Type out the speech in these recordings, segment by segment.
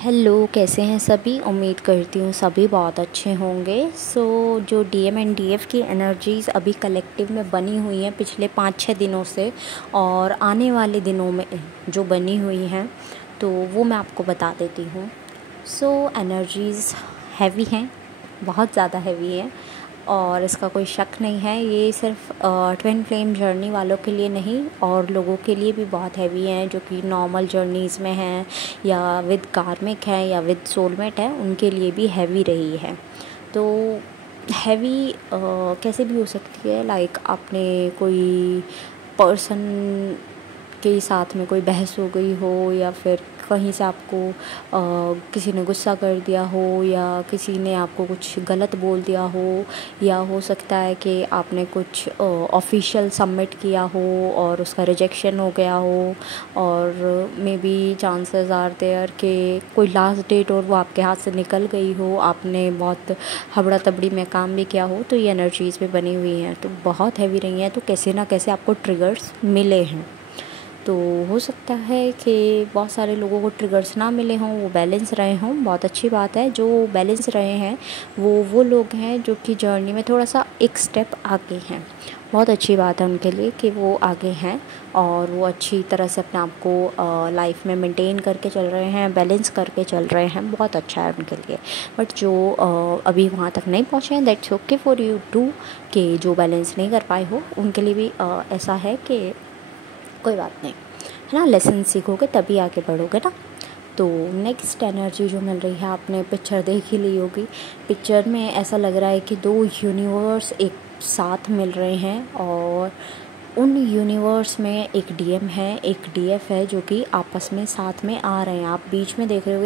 Hello, कैसे हैं सभी। उम्मीद करती हूँ सभी बहुत अच्छे होंगे। जो डीएम एंड डीएफ की एनर्जीज़ अभी कलेक्टिव में बनी हुई हैं पिछले 5-6 दिनों से और आने वाले दिनों में जो बनी हुई हैं, तो वो मैं आपको बता देती हूँ। एनर्जीज़ हैवी हैं, बहुत ज़्यादा हैवी हैं और इसका कोई शक नहीं है। ये सिर्फ ट्विन फ्लेम जर्नी वालों के लिए नहीं और लोगों के लिए भी बहुत हैवी हैं, जो कि नॉर्मल जर्नीज़ में हैं या विद कार्मिक है या विद सोलमेट है, उनके लिए भी हैवी रही है। तो हैवी कैसे भी हो सकती है, लाइक आपने कोई पर्सन के साथ में कोई बहस हो गई हो या फिर कहीं से आपको किसी ने गुस्सा कर दिया हो या किसी ने आपको कुछ गलत बोल दिया हो, या हो सकता है कि आपने कुछ ऑफिशियल सबमिट किया हो और उसका रिजेक्शन हो गया हो, और maybe chances are there कि कोई लास्ट डेट और वो आपके हाथ से निकल गई हो, आपने बहुत हबड़ा तबड़ी में काम भी किया हो, तो ये एनर्जीज़ भी बनी हुई हैं, तो बहुत हैवी रही हैं। तो कैसे ना कैसे आपको ट्रिगर्स मिले हैं। तो हो सकता है कि बहुत सारे लोगों को ट्रिगर्स ना मिले हों, वो बैलेंस रहे हों, बहुत अच्छी बात है। जो बैलेंस रहे हैं वो लोग हैं जो कि जर्नी में थोड़ा सा एक स्टेप आगे हैं। बहुत अच्छी बात है उनके लिए कि वो आगे हैं और वो अच्छी तरह से अपने आप को लाइफ में मेंटेन करके चल रहे हैं, बैलेंस करके चल रहे हैं, बहुत अच्छा है उनके लिए। बट जो अभी वहाँ तक नहीं पहुँचे हैं, that's okay for you too, कि जो बैलेंस नहीं कर पाए हो उनके लिए भी ऐसा है कि कोई बात नहीं, है ना। लेसन सीखोगे तभी आगे बढ़ोगे ना। तो नेक्स्ट एनर्जी जो मिल रही है, आपने पिक्चर देख ही ली होगी। पिक्चर में ऐसा लग रहा है कि दो यूनिवर्स एक साथ मिल रहे हैं और उन यूनिवर्स में एक डीएम है, एक डीएफ है, जो कि आपस में साथ में आ रहे हैं। आप बीच में देख रहे हो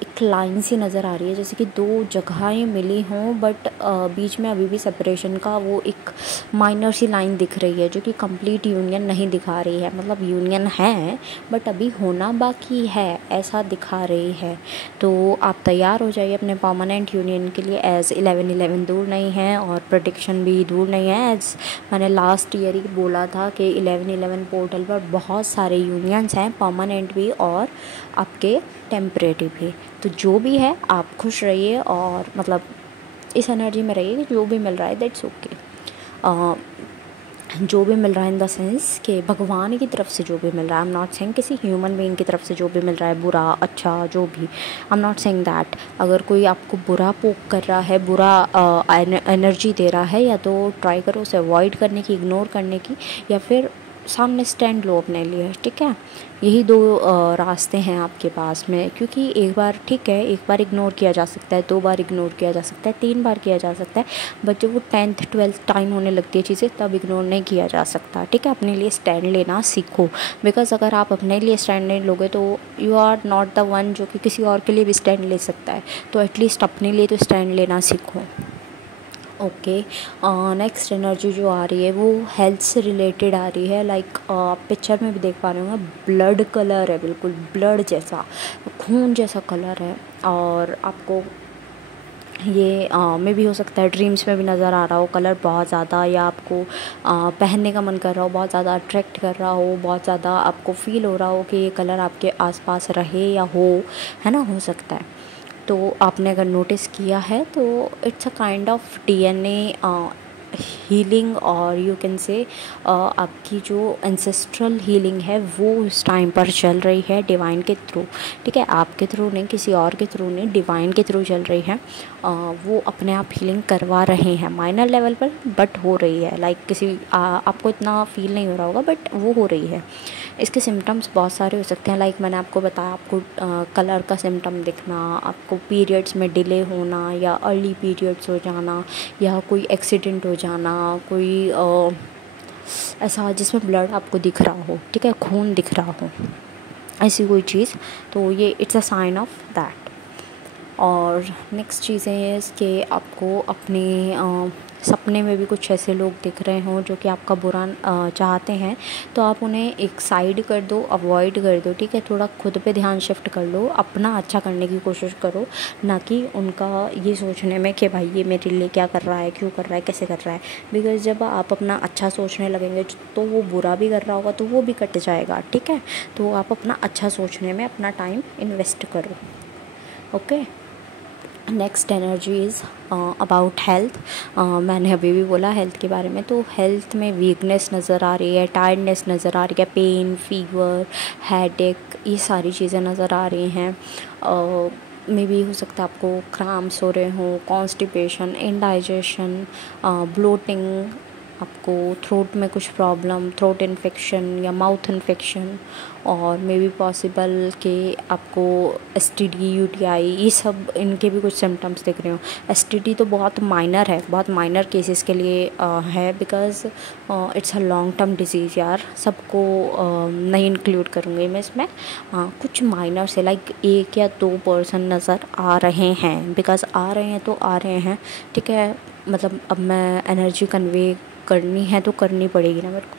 एक लाइन सी नज़र आ रही है, जैसे कि दो जगहें मिली हों, बट बीच में अभी भी सेपरेशन का वो एक माइनर सी लाइन दिख रही है, जो कि कंप्लीट यूनियन नहीं दिखा रही है। मतलब यूनियन है बट अभी होना बाकी है, ऐसा दिखा रही है। तो आप तैयार हो जाइए अपने परमानेंट यूनियन के लिए, एज़ 11-11 दूर नहीं है और प्रेडिक्शन भी दूर नहीं है। एज़ मैंने लास्ट ईयर ही बोला था कि 11-11 पोर्टल पर बहुत सारे यूनियंस हैं, परमानेंट भी और आपके टेम्परेरी भी। तो जो भी है आप खुश रहिए और मतलब इस एनर्जी में रहिए कि जो भी मिल रहा है दैट्स ओके। जो भी मिल रहा है इन द सेंस कि भगवान की तरफ से जो भी मिल रहा है, आई एम नॉट सेइंग किसी ह्यूमन बीइंग की तरफ से जो भी मिल रहा है, बुरा अच्छा जो भी, I am not saying that. अगर कोई आपको बुरा पोक कर रहा है, बुरा एनर्जी दे रहा है, या तो ट्राई करो उसे अवॉइड करने की, इग्नोर करने की, या फिर सामने स्टैंड लो अपने लिए, ठीक है। यही दो रास्ते हैं आपके पास में, क्योंकि एक बार ठीक है, एक बार इग्नोर किया जा सकता है, 2 बार इग्नोर किया जा सकता है, 3 बार किया जा सकता है, बट जब वो 10th 12th टाइम होने लगती है चीज़ें, तब इग्नोर नहीं किया जा सकता, ठीक है। अपने लिए स्टैंड लेना सीखो, बिकॉज अगर आप अपने लिए स्टैंड नहीं लोगे तो you are not the one जो कि किसी और के लिए भी स्टैंड ले सकता है। तो एटलीस्ट अपने लिए तो स्टैंड लेना सीखो। ओके, नेक्स्ट एनर्जी जो आ रही है वो हेल्थ से रिलेटेड आ रही है। लाइक आप पिक्चर में भी देख पा रहे होंगे, ब्लड कलर है, बिल्कुल ब्लड जैसा, खून जैसा कलर है। और आपको ये में भी हो सकता है ड्रीम्स में भी नज़र आ रहा हो कलर बहुत ज़्यादा, या आपको पहनने का मन कर रहा हो, बहुत ज़्यादा अट्रैक्ट कर रहा हो, बहुत ज़्यादा आपको फील हो रहा हो कि ये कलर आपके आसपास रहे या हो, है ना, हो सकता है। तो आपने अगर नोटिस किया है तो it's a kind of DNA healing, और यू कैन से आपकी जो एंसेस्ट्रल हीलिंग है वो इस टाइम पर चल रही है डिवाइन के थ्रू, ठीक है। आपके थ्रू नहीं, किसी और के थ्रू नहीं, डिवाइन के थ्रू चल रही है। वो अपने आप हीलिंग करवा रहे हैं माइनर लेवल पर, बट हो रही है। लाइक किसी आपको इतना फील नहीं हो रहा होगा, बट वो हो रही है। इसके सिम्टम्स बहुत सारे हो सकते हैं। लाइक मैंने आपको बताया, आपको कलर का सिम्टम दिखना, आपको पीरियड्स में डिले होना या अर्ली पीरियड्स हो जाना, या कोई एक्सीडेंट हो जाना, कोई ऐसा जिसमें ब्लड आपको दिख रहा हो, ठीक है, खून दिख रहा हो, ऐसी कोई चीज़, तो ये it's a sign of that. और नेक्स्ट चीज़ें ये कि आपको अपने सपने में भी कुछ ऐसे लोग दिख रहे हों जो कि आपका बुरा चाहते हैं, तो आप उन्हें एक साइड कर दो, अवॉइड कर दो, ठीक है। थोड़ा खुद पे ध्यान शिफ्ट कर लो, अपना अच्छा करने की कोशिश करो, ना कि उनका ये सोचने में कि भाई ये मेरे लिए क्या कर रहा है, क्यों कर रहा है, कैसे कर रहा है। बिकॉज़ जब आप अपना अच्छा सोचने लगेंगे तो वो बुरा भी कर रहा होगा तो वो भी कट जाएगा, ठीक है। तो आप अपना अच्छा सोचने में अपना टाइम इन्वेस्ट करो, okay. Next energy is about health. मैंने अभी भी बोला हेल्थ के बारे में, तो हेल्थ में वीकनेस नज़र आ रही है, टायर्डनेस नज़र आ रही है, पेन, फीवर, हेडेक, ये सारी चीज़ें नज़र आ रही हैं। मे बी हो सकता है आपको क्रैम्प्स हो रहे हों, कॉन्स्टिपेशन, इंडाइजेशन, ब्लोटिंग, आपको थ्रोट में कुछ प्रॉब्लम, थ्रोट इन्फेक्शन या माउथ इन्फेक्शन, और मे बी पॉसिबल कि आपको एसटीडी, यूटीआई, ये सब इनके भी कुछ सिम्टम्स दिख रहे हो। एसटीडी तो बहुत माइनर है, बहुत माइनर केसेस के लिए है, because it's a long term disease यार, सबको नहीं इंक्लूड करूँगी मैं इसमें। कुछ माइनर से लाइक 1 या 2% नज़र आ रहे हैं, बिकॉज़ आ रहे हैं तो आ रहे हैं, ठीक है। मतलब अब मैं एनर्जी कन्वे करनी है तो करनी पड़ेगी ना मेरे को,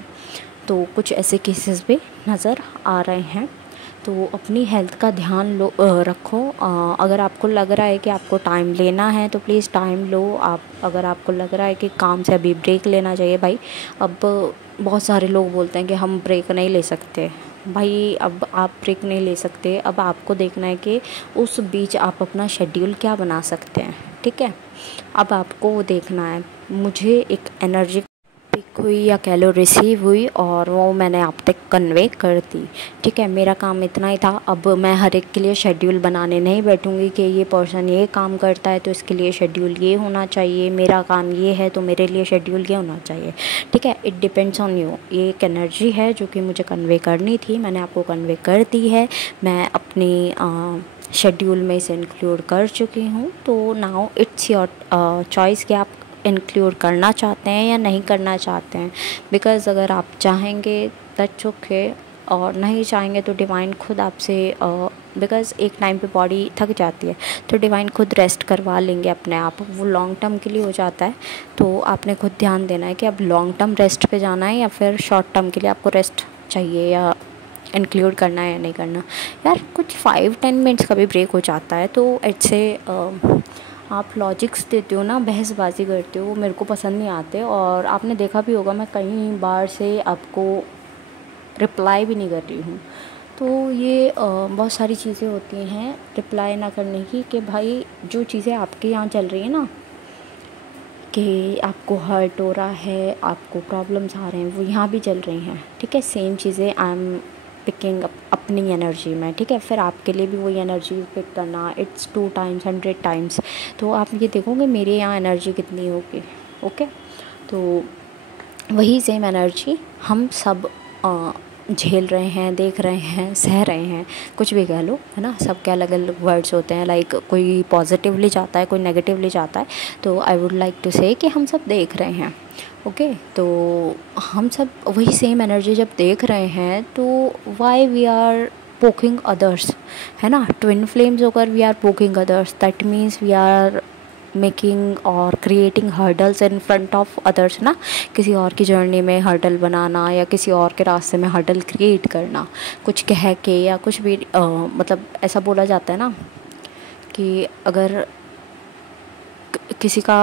तो कुछ ऐसे केसेस भी नज़र आ रहे हैं। तो अपनी हेल्थ का ध्यान रखो। अगर आपको लग रहा है कि आपको टाइम लेना है तो प्लीज़ टाइम लो। अगर आपको लग रहा है कि काम से अभी ब्रेक लेना चाहिए, भाई अब बहुत सारे लोग बोलते हैं कि हम ब्रेक नहीं ले सकते। भाई अब आप ब्रेक नहीं ले सकते, अब आपको देखना है कि उस बीच आप अपना शेड्यूल क्या बना सकते हैं, ठीक है। अब आपको वो देखना है। मुझे एक एनर्जी पिक हुई या कह लो रिसीव हुई और वो मैंने आप तक कन्वे कर दी, ठीक है। मेरा काम इतना ही था। अब मैं हर एक के लिए शेड्यूल बनाने नहीं बैठूंगी कि ये पर्सन ये काम करता है तो इसके लिए शेड्यूल ये होना चाहिए, मेरा काम ये है तो मेरे लिए शेड्यूल ये होना चाहिए, ठीक है। It depends on you. ये एक एनर्जी है जो कि मुझे कन्वे करनी थी, मैंने आपको कन्वे कर दी है। मैं अपनी शेड्यूल में इसे इंक्लूड कर चुकी हूँ। तो नाउ इट्स योर चॉइस कि आप इंक्लूड करना चाहते हैं या नहीं करना चाहते हैं। बिकॉज़ अगर आप चाहेंगे दैट्स ओके, और नहीं चाहेंगे तो डिवाइन खुद आपसे, बिकॉज़ एक टाइम पे बॉडी थक जाती है तो डिवाइन खुद रेस्ट करवा लेंगे अपने आप। वो लॉन्ग टर्म के लिए हो जाता है, तो आपने खुद ध्यान देना है कि अब लॉन्ग टर्म रेस्ट पे जाना है या फिर शॉर्ट टर्म के लिए आपको रेस्ट चाहिए, या इंक्लूड करना है या नहीं करना। यार कुछ 5-10 मिनट्स का भी ब्रेक हो जाता है तो ऐसे आप लॉजिक्स देते हो ना, बहसबाजी करते हो, वो मेरे को पसंद नहीं आते। और आपने देखा भी होगा मैं कई बार से आपको रिप्लाई भी नहीं कर रही हूँ। तो ये बहुत सारी चीज़ें होती हैं रिप्लाई ना करने की, कि भाई जो चीज़ें आपके यहाँ चल रही है ना, कि आपको हर्ट हो रहा है, आपको प्रॉब्लम्स आ रहे हैं, वो यहाँ भी चल रही हैं, ठीक है। सेम चीज़ें आई एम पिकिंग अपनी एनर्जी में, ठीक है। फिर आपके लिए भी वही एनर्जी पिक करना, इट्स 2 टाइम्स 100 टाइम्स। तो आप ये देखोगे मेरे यहाँ एनर्जी कितनी होगी, ओके। तो वही सेम एनर्जी हम सब झेल रहे हैं, देख रहे हैं, सह रहे हैं, कुछ भी कह लो, है ना। सबके अलग अलग वर्ड्स होते हैं, लाइक कोई पॉजिटिवली जाता है, कोई नेगेटिवली जाता है। तो आई वुड लाइक टू से कि हम सब देख रहे हैं, ओके। तो हम सब वही सेम एनर्जी जब देख रहे हैं तो why we are poking others, है ना। ट्विन फ्लेम्स होकर we are poking others, that means we are making और creating hurdles in front of others ना। किसी और की जर्नी में हर्डल बनाना या किसी और के रास्ते में हर्डल क्रिएट करना, कुछ कह के या कुछ भी मतलब ऐसा बोला जाता है ना कि अगर किसी का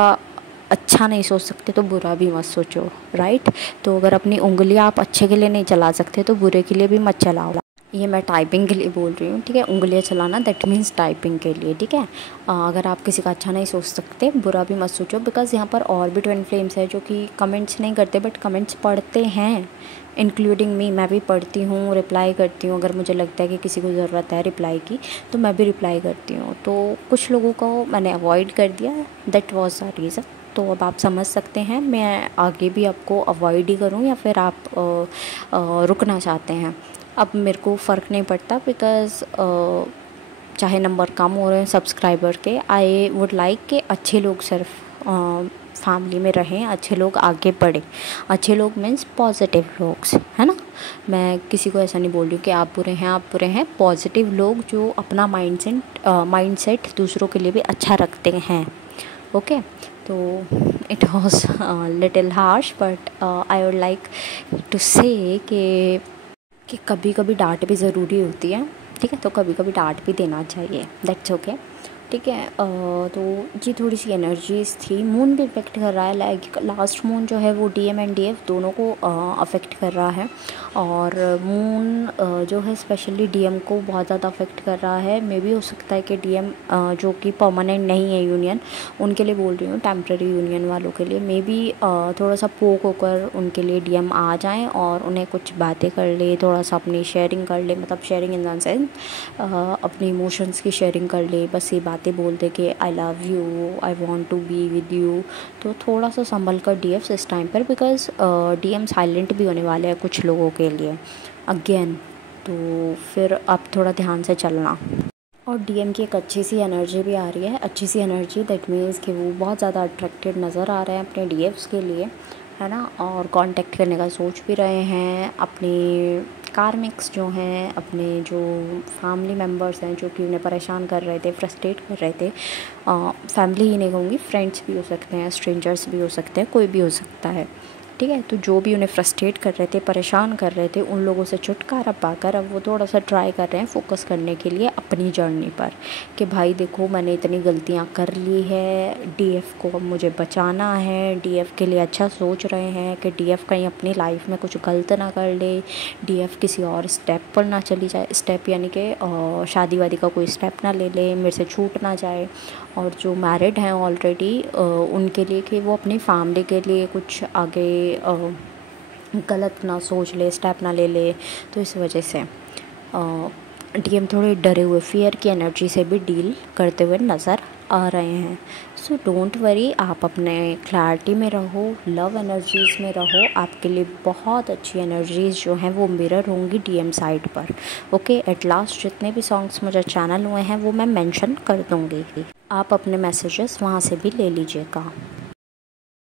अच्छा नहीं सोच सकते तो बुरा भी मत सोचो, राइट। तो अगर अपनी उंगलियां आप अच्छे के लिए नहीं चला सकते तो बुरे के लिए भी मत चलाओ। ये मैं टाइपिंग के लिए बोल रही हूँ, ठीक है। उंगलियां चलाना दैट मीन्स टाइपिंग के लिए, ठीक है। अगर आप किसी का अच्छा नहीं सोच सकते, बुरा भी मत सोचो। बिकॉज़ यहाँ पर और भी ट्विन फ्लेम्स है जो कि कमेंट्स नहीं करते बट कमेंट्स पढ़ते हैं, इंक्लूडिंग मी। मैं भी पढ़ती हूँ, रिप्लाई करती हूँ। अगर मुझे लगता है कि किसी को ज़रूरत है रिप्लाई की तो मैं भी रिप्लाई करती हूँ। तो कुछ लोगों को मैंने अवॉइड कर दिया, दैट वॉज द रीज़न। तो अब आप समझ सकते हैं मैं आगे भी आपको अवॉइड ही करूँ या फिर आप रुकना चाहते हैं। अब मेरे को फ़र्क नहीं पड़ता, बिकॉज़ चाहे नंबर कम हो रहे हैं सब्सक्राइबर के, आई वुड लाइक कि अच्छे लोग सिर्फ फैमिली में रहें, अच्छे लोग आगे बढ़ें। अच्छे लोग मीन्स पॉजिटिव लोग, है ना। मैं किसी को ऐसा नहीं बोल रही हूँ कि आप बुरे हैं, आप बुरे हैं। पॉजिटिव लोग जो अपना माइंडसेट दूसरों के लिए भी अच्छा रखते हैं। ओके, तो it was little harsh, but I would like to say कि कभी कभी डांट भी ज़रूरी होती है। ठीक है, तो कभी कभी डांट भी देना चाहिए, दैट्स ओके। ठीक है, तो ये थोड़ी सी एनर्जीज थी। मून भी इफ़ेक्ट कर रहा है, लाइक लास्ट मून जो है वो डीएम एंड डीएफ दोनों को अफेक्ट कर रहा है। और मून जो है स्पेशली डीएम को बहुत ज़्यादा अफेक्ट कर रहा है। मे भी हो सकता है कि डीएम जो कि परमानेंट नहीं है यूनियन, उनके लिए बोल रही हूँ, टेम्प्रेरी यूनियन वालों के लिए मे बी थोड़ा सा पोक होकर उनके लिए डीएम आ जाएँ और उन्हें कुछ बातें कर ले, थोड़ा सा अपनी शेयरिंग कर ले, मतलब शेयरिंग इन द सेंस अपने इमोशंस की शेयरिंग कर ले। बस ये बातें बोल दे कि I love you, I want to be with you. तो थोड़ा सा संभल कर डीएफ इस टाइम पर, बिकॉज डीएम साइलेंट भी होने वाले हैं कुछ लोगों के लिए अगेन। तो फिर आप थोड़ा ध्यान से चलना। और डीएम की एक अच्छी सी एनर्जी भी आ रही है, अच्छी सी एनर्जी, दैट मीन्स कि वो बहुत ज़्यादा अट्रैक्टेड नज़र आ रहे हैं अपने डीएफ्स के लिए, है ना। और कांटेक्ट करने का सोच भी रहे हैं। अपने कार्मिक्स जो हैं, अपने जो फैमिली मेम्बर्स हैं जो कि उन्हें परेशान कर रहे थे, फ्रस्ट्रेट कर रहे थे, फैमिली ही नहीं कहूँगी, फ्रेंड्स भी हो सकते हैं, स्ट्रेंजर्स भी हो सकते हैं, कोई भी हो सकता है। ठीक है, तो जो भी उन्हें फ्रस्ट्रेट कर रहे थे, परेशान कर रहे थे, उन लोगों से छुटकारा पाकर अब वो थोड़ा सा ट्राई कर रहे हैं फोकस करने के लिए अपनी जर्नी पर, कि भाई देखो मैंने इतनी गलतियां कर ली है, डीएफ को अब मुझे बचाना है। डीएफ के लिए अच्छा सोच रहे हैं कि डीएफ कहीं अपनी लाइफ में कुछ गलत ना कर ले, डीएफ किसी और स्टेप पर ना चली जाए, स्टेप यानी कि शादी वादी का कोई स्टेप ना ले ले, मेरे से छूट ना जाए। और जो मैरिड हैं ऑलरेडी उनके लिए कि वो अपनी फैमिली के लिए कुछ आगे गलत ना सोच ले, स्टेप ना ले ले। तो इस वजह से डीएम थोड़े डरे हुए, फियर की एनर्जी से भी डील करते हुए नज़र आ रहे हैं। सो डोंट वरी, आप अपने क्लैरिटी में रहो, लव एनर्जीज़ में रहो। आपके लिए बहुत अच्छी एनर्जीज़ जो हैं वो मिरर होंगी डीएम साइड पर। ओके, एट लास्ट जितने भी सॉन्ग्स मुझे चैनल हुए हैं वो मैं मेंशन कर दूँगी, आप अपने मैसेजेस वहाँ से भी ले लीजिएगा।